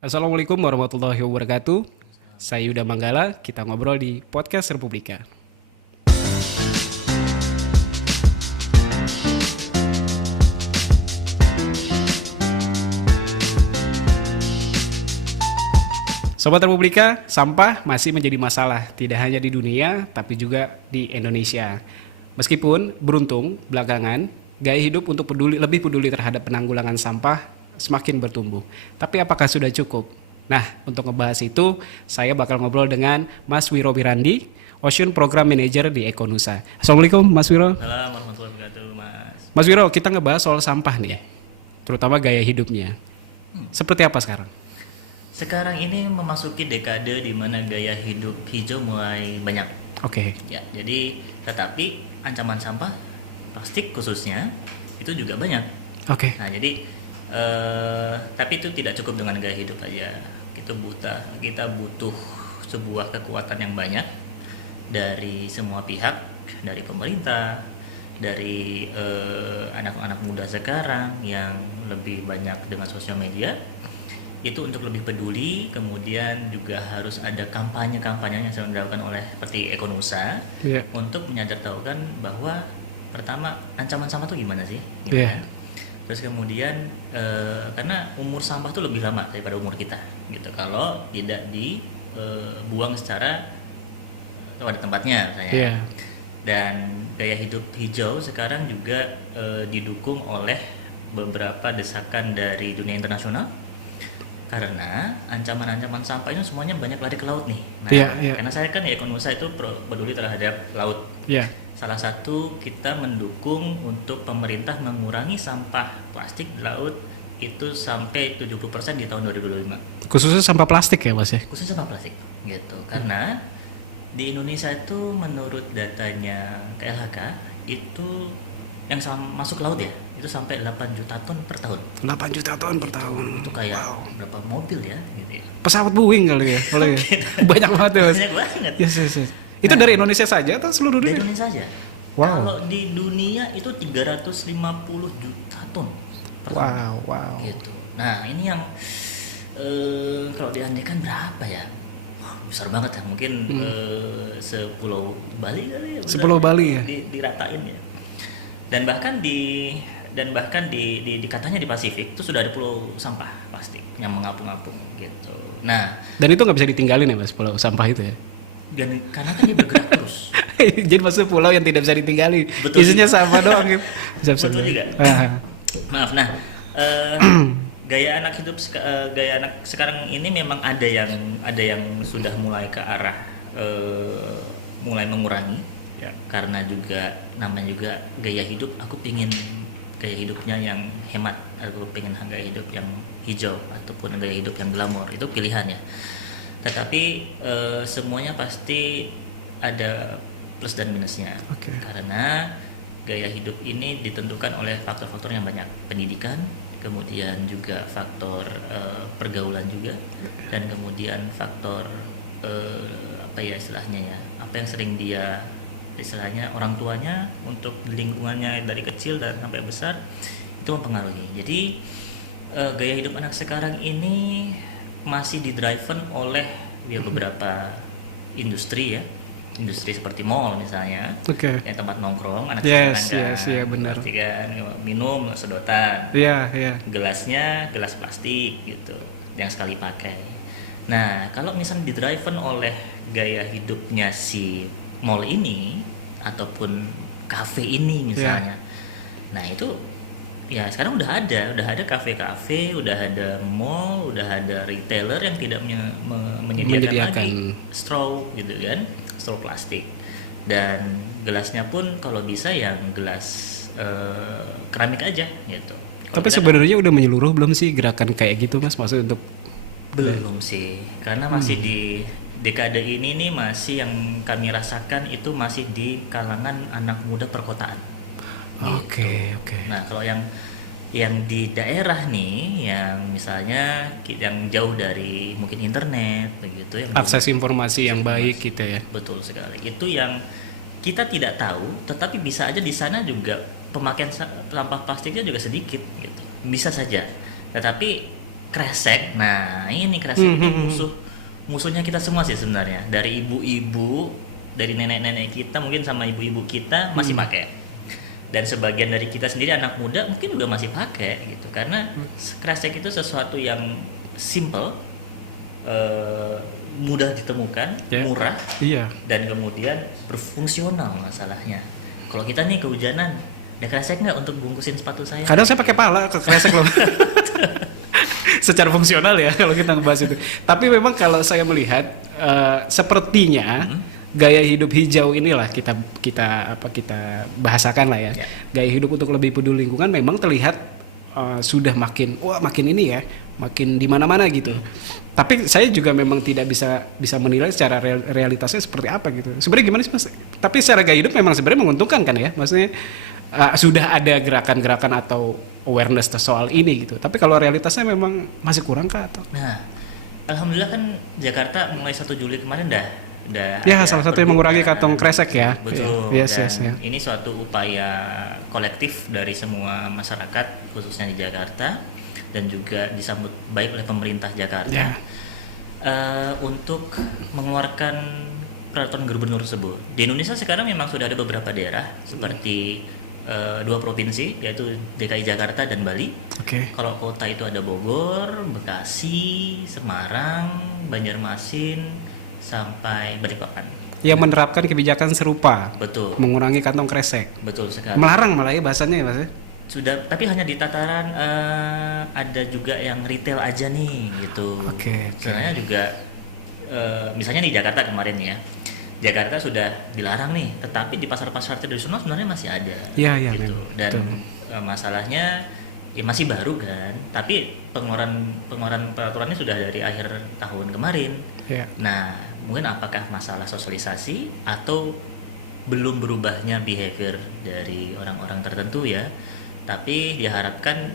Assalamualaikum warahmatullahi wabarakatuh. Saya Yuda Manggala, kita ngobrol di Podcast Republika. Sobat Republika, sampah masih menjadi masalah tidak hanya di dunia, tapi juga di Indonesia. Meskipun beruntung, belakangan, gaya hidup untuk lebih peduli terhadap penanggulangan sampah semakin bertumbuh. Tapi apakah sudah cukup? Nah, untuk ngebahas itu, saya bakal ngobrol dengan Mas Wiro Wirandi, Ocean Program Manager di Ekonusa. Assalamualaikum, Mas Wiro. Assalamualaikum warahmatullahi wabarakatuh, Mas. Mas Wiro, kita ngebahas soal sampah nih ya, terutama gaya hidupnya. Seperti apa sekarang? Sekarang ini memasuki dekade di mana gaya hidup hijau mulai banyak. Oke. Ya, jadi tetapi ancaman sampah plastik khususnya itu juga banyak. Oke. Nah, jadi tapi itu tidak cukup dengan gaya hidup aja. Kita butuh sebuah kekuatan yang banyak dari semua pihak, dari pemerintah, dari anak-anak muda sekarang yang lebih banyak dengan sosial media. Itu untuk lebih peduli, kemudian juga harus ada kampanye-kampanye yang sedang dilakukan oleh seperti Ekonusa untuk menyadarkan bahwa pertama ancaman sampah itu gimana sih, gitu kan? Terus kemudian karena umur sampah itu lebih lama daripada umur kita, gitu. Kalau tidak dibuang secara pada tempatnya, misalnya. Dan gaya hidup hijau sekarang juga didukung oleh beberapa desakan dari dunia internasional. Karena ancaman-ancaman sampah itu semuanya banyak lari ke laut nih. Nah, karena saya kan ya Ekonusa itu peduli terhadap laut. Salah satu kita mendukung untuk pemerintah mengurangi sampah plastik di laut itu sampai 70% di tahun 2025. Khususnya sampah plastik ya, Mas ya? Khususnya sampah plastik, gitu. Karena di Indonesia itu menurut datanya KLHK itu yang masuk laut ya, itu sampai 8 juta ton per tahun. 8 juta ton per tahun. Itu kayak berapa mobil ya, gitu ya. Pesawat Boeing kali ya. Banyak banget ya, Mas. Banyak banget. Yes. Itu dari Indonesia saja atau seluruh dunia? Dari Indonesia saja. Kalau di dunia itu 350 juta ton per tahun. Wow. Gitu. Nah, ini yang kalau diandaikan berapa ya? Besar banget ya, mungkin sepulau Bali kali ya. Sepulau Bali ya. Diratain ya. Dan bahkan di katanya di Pasifik itu sudah ada pulau sampah plastik yang mengapung-apung gitu. Nah, dan itu nggak bisa ditinggalin ya, Mas, pulau sampah itu ya? Dan karena kan dia bergerak terus. Jadi maksudnya pulau yang tidak bisa ditinggali. Betul. Isinya sampah doang gitu. Betul juga. Maaf. Nah, gaya anak sekarang ini memang ada yang sudah mulai ke arah mulai mengurangi. Ya, karena juga namanya juga gaya hidup, aku pingin gaya hidupnya yang hemat, aku pengen gaya hidup yang hijau ataupun gaya hidup yang glamor, itu pilihan ya. Tetapi semuanya pasti ada plus dan minusnya. Karena gaya hidup ini ditentukan oleh faktor-faktor yang banyak, pendidikan, kemudian juga faktor pergaulan juga, dan kemudian faktor apa yang sering dia istilahnya orang tuanya untuk lingkungannya dari kecil dan sampai besar itu mempengaruhi. Jadi gaya hidup anak sekarang ini masih didriven oleh beberapa industri ya, industri seperti mall misalnya, yang tempat nongkrong anak sekarang kan, benar. Minum sedotan, gelasnya gelas plastik gitu, yang sekali pakai. Nah, kalau misalnya didriven oleh gaya hidupnya si mall ini ataupun kafe ini misalnya, nah itu ya sekarang udah ada kafe-kafe, udah ada mall, udah ada retailer yang tidak menyediakan lagi straw gitu kan, straw plastik, dan gelasnya pun kalau bisa yang gelas keramik aja gitu. Tapi sebenarnya udah menyeluruh belum sih gerakan kayak gitu, Mas? Maksudnya untuk belum sih, karena masih di dekade ini nih masih yang kami rasakan itu masih di kalangan anak muda perkotaan. Oke. Nah, kalau yang di daerah nih, yang misalnya yang jauh dari mungkin internet begitu, yang akses informasi yang baik gitu ya. Betul sekali. Itu yang kita tidak tahu, tetapi bisa aja di sana juga pemakaian sampah plastiknya juga sedikit gitu. Bisa saja. Tetapi kresek. Nah, ini kresek ini musuhnya kita semua sih sebenarnya. Dari ibu-ibu, dari nenek-nenek kita mungkin sama ibu-ibu kita masih pakai. Dan sebagian dari kita sendiri anak muda mungkin juga masih pakai gitu. Karena kresek itu sesuatu yang simple, mudah ditemukan, murah, dan kemudian berfungsional masalahnya. Kalau kita nih kehujanan, ada kresek nggak untuk bungkusin sepatu saya? Kadang saya pakai pala ke kresek loh. Secara fungsional ya kalau kita ngebahas itu. Tapi memang kalau saya melihat sepertinya gaya hidup hijau inilah kita bahasakan lah ya. Gaya hidup untuk lebih peduli lingkungan memang terlihat sudah makin ini ya, makin di mana-mana gitu. Tapi saya juga memang tidak bisa menilai secara realitasnya seperti apa gitu. Sebenarnya gimana sih Mas? Tapi secara gaya hidup memang sebenarnya menguntungkan kan ya? Maksudnya sudah ada gerakan-gerakan atau awareness soal ini gitu. Tapi kalau realitasnya memang masih kurang kah atau? Nah, alhamdulillah kan Jakarta mulai 1 Juli kemarin udah ya salah satu yang mengurangi kantong kresek ya. Betul. Yes, ini suatu upaya kolektif dari semua masyarakat khususnya di Jakarta dan juga disambut baik oleh pemerintah Jakarta untuk mengeluarkan peraturan gubernur tersebut. Di Indonesia sekarang memang sudah ada beberapa daerah seperti 2 provinsi yaitu DKI Jakarta dan Bali. Kalau kota itu ada Bogor, Bekasi, Semarang, Banjarmasin sampai Balikpapan. Yang menerapkan kebijakan serupa. Betul. Mengurangi kantong kresek. Betul sekali. Melarang malah ya bahasanya ya Mas. Sudah, tapi hanya di tataran ada juga yang retail aja nih gitu. Sebenarnya juga misalnya di Jakarta kemarin ya. Jakarta sudah dilarang nih, tetapi di pasar-pasar tradisional sebenarnya masih ada. Iya, gitu. Dan masalahnya ya masih baru kan, tapi pengeluaran peraturannya sudah dari akhir tahun kemarin. Nah, mungkin apakah masalah sosialisasi atau belum berubahnya behavior dari orang-orang tertentu ya, tapi diharapkan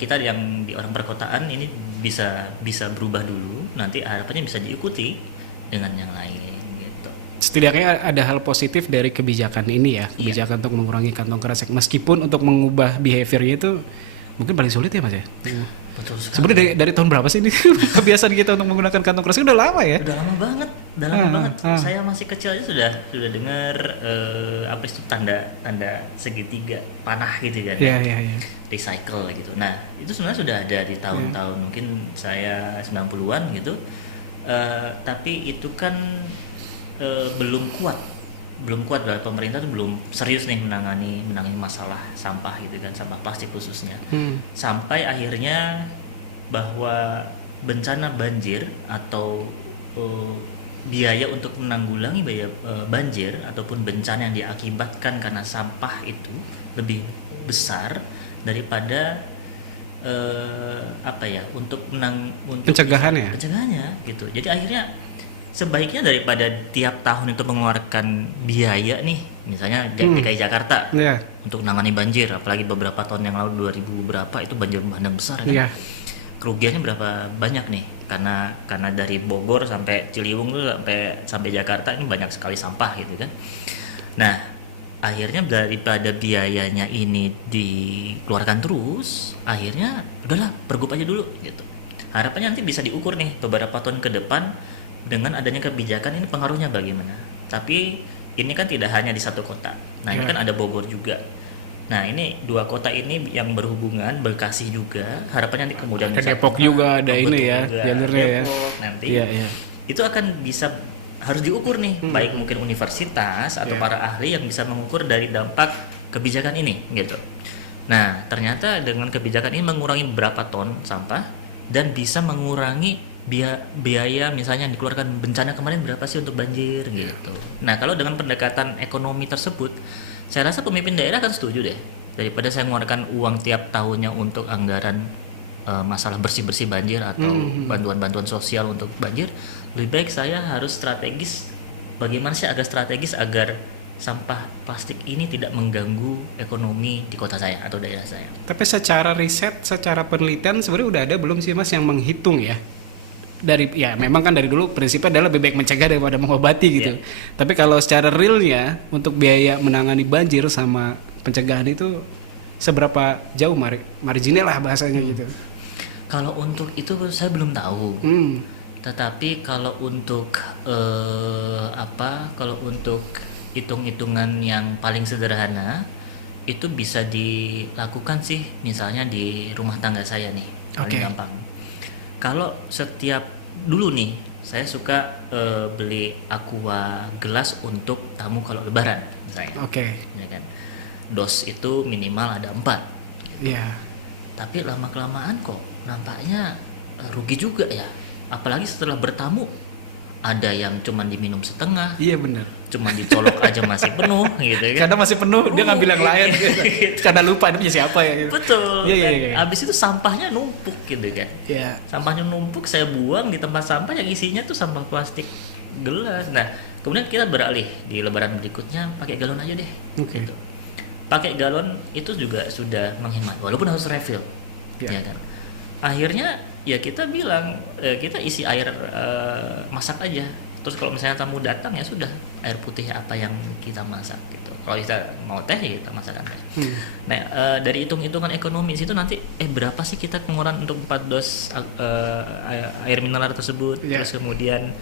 kita yang di orang perkotaan ini bisa berubah dulu, nanti harapannya bisa diikuti dengan yang lain gitu. Setidaknya ada hal positif dari kebijakan ini ya, kebijakan untuk mengurangi kantong kresek, meskipun untuk mengubah behaviornya itu mungkin paling sulit ya Mas ya. Betul sekali. Sebenarnya dari tahun berapa sih ini kebiasaan kita untuk menggunakan kantong kresek? Udah lama ya? Udah lama banget, Saya masih kecil aja sudah dengar apa itu tanda segitiga panah gitu kan. Iya. Recycle gitu. Nah, itu sebenarnya sudah ada di tahun-tahun mungkin saya 90-an gitu. Tapi itu kan belum kuat dari pemerintah tuh belum serius nih menangani masalah sampah gitu kan, sampah plastik khususnya. Sampai akhirnya bahwa bencana banjir atau biaya untuk menanggulangi banjir ataupun bencana yang diakibatkan karena sampah itu lebih besar daripada untuk pencegahannya gitu. Jadi akhirnya sebaiknya daripada tiap tahun itu mengeluarkan biaya nih, misalnya DKI Jakarta untuk menangani banjir, apalagi beberapa tahun yang lalu 2000 berapa itu banjir bandang besar kan. Kerugiannya berapa banyak nih? Karena dari Bogor sampai Ciliwung tuh sampai Jakarta ini banyak sekali sampah gitu kan. Nah, akhirnya daripada biayanya ini dikeluarkan terus, akhirnya udahlah pergub aja dulu gitu. Harapannya nanti bisa diukur nih beberapa tahun ke depan dengan adanya kebijakan ini pengaruhnya bagaimana. Tapi ini kan tidak hanya di satu kota. Nah, ini kan ada Bogor juga. Nah, ini 2 kota ini yang berhubungan, Bekasi juga. Harapannya nanti kemudian bisa Depok juga ada ini ya, jalurnya ya. Nanti itu akan harus diukur nih, baik mungkin universitas atau para ahli yang bisa mengukur dari dampak kebijakan ini gitu. Nah, ternyata dengan kebijakan ini mengurangi berapa ton sampah dan bisa mengurangi biaya misalnya yang dikeluarkan bencana kemarin berapa sih untuk banjir gitu. Nah, kalau dengan pendekatan ekonomi tersebut, saya rasa pemimpin daerah akan setuju deh. Daripada saya mengeluarkan uang tiap tahunnya untuk anggaran masalah bersih-bersih banjir atau bantuan-bantuan sosial untuk banjir, lebih baik saya harus strategis. Bagaimana sih agak strategis agar sampah plastik ini tidak mengganggu ekonomi di kota saya atau daerah saya. Tapi secara riset, secara penelitian sebenarnya udah ada belum sih Mas yang menghitung ya? Memang kan dari dulu prinsipnya adalah lebih baik mencegah daripada mengobati gitu. Tapi kalau secara realnya untuk biaya menangani banjir sama pencegahan itu seberapa jauh marginal lah bahasanya gitu. Kalau untuk itu saya belum tahu. Hmm. Tetapi kalau untuk kalau untuk hitung-hitungan yang paling sederhana itu bisa dilakukan sih, misalnya di rumah tangga saya nih, paling Oke. gampang. Kalau setiap dulu nih saya suka beli aqua gelas untuk tamu kalau lebaran misalnya, Oke. ya kan. Dos itu minimal ada 4. Iya. Tapi lama kelamaan kok nampaknya rugi juga ya. Apalagi setelah bertamu ada yang cuman diminum setengah, Iya benar. cuman dicolok aja masih penuh gitu kan. Karena masih penuh, dia ngambil yang lain. Gitu. Karena lupa ini punya siapa ya. Gitu. Betul. Iya, iya, Dan iya. Abis itu sampahnya numpuk gitu kan. Iya. Sampahnya numpuk, saya buang di tempat sampah yang isinya tuh sampah plastik gelas. Nah, kemudian kita beralih di lebaran berikutnya pakai galon aja deh. Oke. Gitu. Pakai galon itu juga sudah menghemat, walaupun harus refill, Iya. ya kan. Akhirnya ya kita bilang kita isi air masak aja. Terus kalau misalnya tamu datang ya sudah air putih apa yang kita masak gitu. Kalau kita mau teh ya kita masakkan teh. Nah dari hitung-hitungan ekonomis itu nanti berapa sih kita pengeluaran untuk 4 dos air mineral tersebut. Iya. Terus kemudian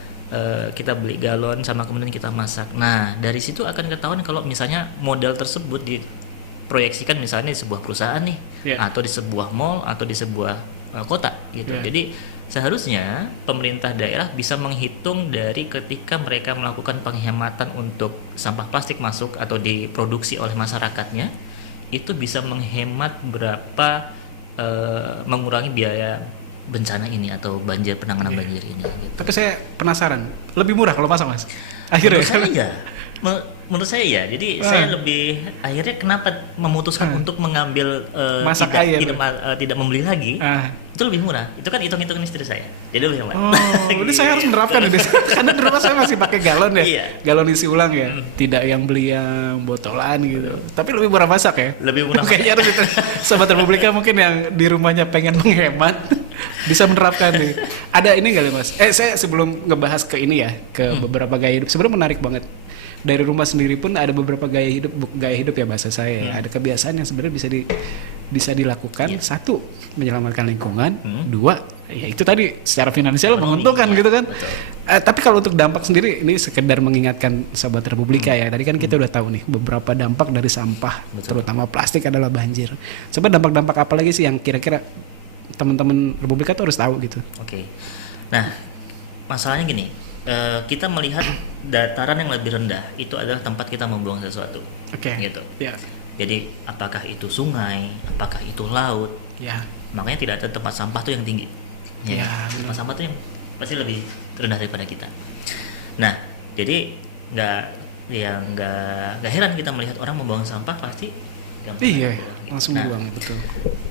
kita beli galon sama kemudian kita masak. Nah dari situ akan ketahuan kalau misalnya modal tersebut diproyeksikan misalnya di sebuah perusahaan nih, Iya. atau di sebuah mall atau di sebuah kota gitu. Iya. Jadi seharusnya pemerintah daerah bisa menghitung dari ketika mereka melakukan penghematan untuk sampah plastik masuk atau diproduksi oleh masyarakatnya, itu bisa menghemat berapa mengurangi biaya bencana ini atau penanganan Iya. banjir ini gitu. Tapi saya penasaran, lebih murah kalau masak mas? Akhirnya. Menurut saya ya. Menurut saya ya. Jadi saya lebih akhirnya kenapa memutuskan untuk mengambil Masak air. tidak membeli lagi. Ah. Itu lebih murah. Itu kan hitung-hitungan istri saya. Jadi lebih hemat. Oh, ini saya harus menerapkan ini. Karena di rumah saya masih pakai galon ya. Iya. Galon isi ulang ya. Tidak yang beli yang botolan gitu. Tapi lebih murah masak ya. Lebih murah. Kayaknya harus itu. Sobat Republika mungkin yang di rumahnya pengen menghemat bisa menerapkan nih. Ada ini nggak mas? Saya sebelum ngebahas ke ini ya, ke beberapa gaya hidup. Sebenarnya menarik banget. Dari rumah sendiri pun ada beberapa gaya hidup ya bahasa saya. Ya. Ada kebiasaan yang sebenarnya bisa dilakukan. Iya. Satu, menyelamatkan lingkungan. Dua, ya itu tadi secara finansial menguntungkan ya, gitu kan. betul. Tapi kalau untuk dampak sendiri ini sekedar mengingatkan Sobat Republika ya. Tadi kan kita udah tahu nih beberapa dampak dari sampah, terutama plastik adalah banjir. Coba dampak-dampak apa lagi sih yang kira-kira teman-teman Republika tuh harus tahu gitu. Oke. Nah, masalahnya gini. Kita melihat dataran yang lebih rendah itu adalah tempat kita membuang sesuatu. Oke. Gitu. Ya. Jadi apakah itu sungai, apakah itu laut? Ya. Makanya tidak ada tempat sampah tuh yang tinggi. Ya, Tempat sampah tuh yang pasti lebih rendah daripada kita. Nah, jadi nggak heran kita melihat orang membuang sampah pasti gampang. Iya, Gitu. langsung Nah, buang betul.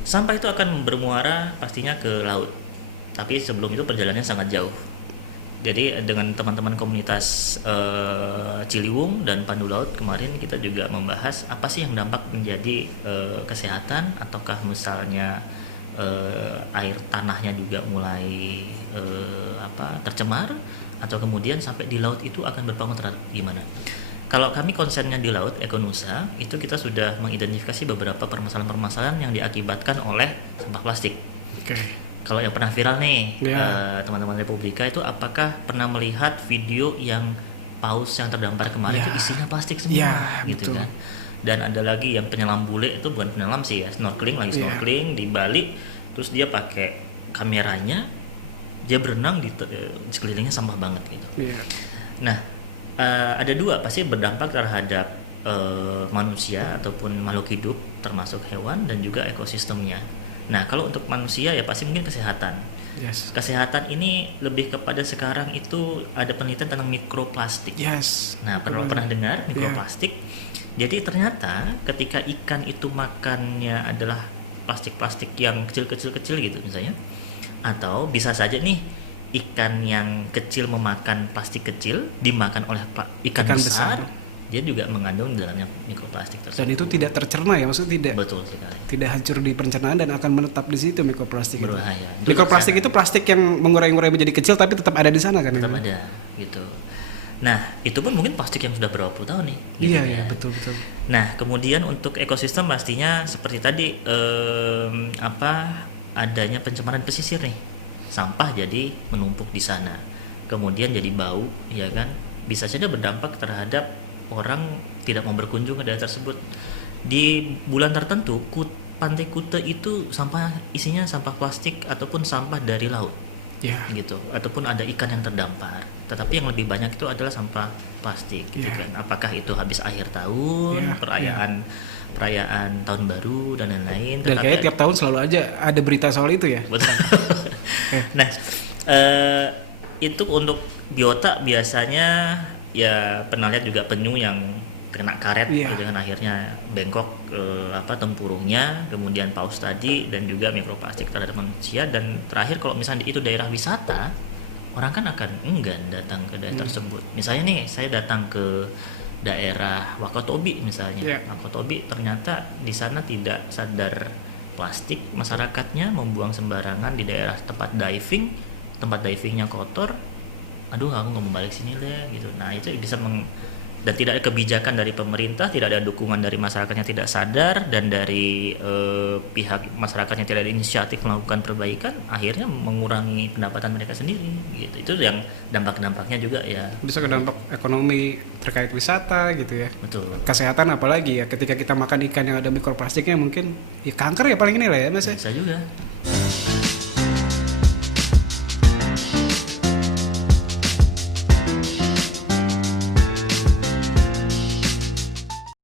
sampah itu akan bermuara pastinya ke laut. Tapi sebelum itu perjalanannya sangat jauh. Jadi dengan teman-teman komunitas Ciliwung dan Pandu Laut kemarin kita juga membahas apa sih yang dampak menjadi kesehatan, ataukah misalnya air tanahnya juga mulai tercemar, atau kemudian sampai di laut itu akan berpengaruh terhadap gimana. Kalau kami konsennya di laut Ekonusa itu kita sudah mengidentifikasi beberapa permasalahan-permasalahan yang diakibatkan oleh sampah plastik. Oke. Kalau yang pernah viral nih, Ya. teman-teman Republika itu apakah pernah melihat video yang paus yang terdampar kemarin Ya. itu isinya plastik semua, Ya, gitu betul. kan? Dan ada lagi yang penyelam bule itu bukan penyelam sih ya, snorkeling lagi Ya. snorkeling di Bali, terus dia pakai kameranya, dia berenang di sekelilingnya sampah banget gitu. Iya. Nah, ada dua pasti berdampak terhadap manusia ataupun makhluk hidup termasuk hewan dan juga ekosistemnya. Nah, kalau untuk manusia ya pasti mungkin kesehatan. Yes. Kesehatan ini lebih kepada sekarang itu ada penelitian tentang mikroplastik. Yes. Nah, pernah dengar mikroplastik? Jadi ternyata ketika ikan itu makannya adalah plastik-plastik yang kecil-kecil gitu misalnya, atau bisa saja nih ikan yang kecil memakan plastik kecil dimakan oleh ikan besar, dia juga mengandung di dalamnya mikroplastik tersebut. Dan itu tidak tercerna ya, maksudnya tidak Betul sekali. tidak hancur di pencernaan dan akan menetap di situ mikroplastik. Berbahaya. Itu. Mikroplastik itu plastik yang mengurai-ngurai menjadi kecil tapi tetap ada di sana kan? Tetap ya? ada gitu. Nah, itu pun mungkin plastik yang sudah berapa puluh tahun nih. Gitu Iya, ya. iya, betul. Nah, kemudian untuk ekosistem pastinya seperti tadi adanya pencemaran pesisir nih, sampah jadi menumpuk di sana, kemudian jadi bau, ya kan, bisa saja berdampak terhadap orang tidak mau berkunjung ke daerah tersebut. Di bulan tertentu, Pantai Kuta itu sampah isinya sampah plastik ataupun sampah dari laut, Ya. gitu, ataupun ada ikan yang terdampar. Tetapi yang lebih banyak itu adalah sampah plastik, gitu Ya. kan. Apakah itu habis akhir tahun, Ya, perayaan tahun baru dan lain-lain. Dan Tetapi kayaknya tiap tahun selalu aja ada berita soal itu ya. betul. Nah, itu untuk biota biasanya ya pernah lihat juga penyu yang kena karet, Iya. gitu kan, akhirnya bengkok tempurungnya, kemudian paus tadi, dan juga mikroplastik terhadap manusia. Dan terakhir kalau misalnya itu daerah wisata, orang kan akan enggan datang ke daerah tersebut. Misalnya nih, saya datang ke daerah Wakatobi misalnya. Iya. Wakatobi ternyata di sana tidak sadar plastik, masyarakatnya membuang sembarangan di daerah tempat divingnya kotor. Aduh, aku nggak mau balik sini deh, gitu. Nah, itu bisa dan tidak ada kebijakan dari pemerintah, tidak ada dukungan dari masyarakatnya tidak sadar, dan dari pihak masyarakatnya tidak ada inisiatif melakukan perbaikan, akhirnya mengurangi pendapatan mereka sendiri, gitu. Itu yang dampak-dampaknya juga ya. Bisa ke dampak ekonomi terkait wisata gitu ya. Betul. Kesehatan apalagi ya, ketika kita makan ikan yang ada mikroplastiknya mungkin ya kanker ya paling ini lah ya Mas ya. Bisa juga.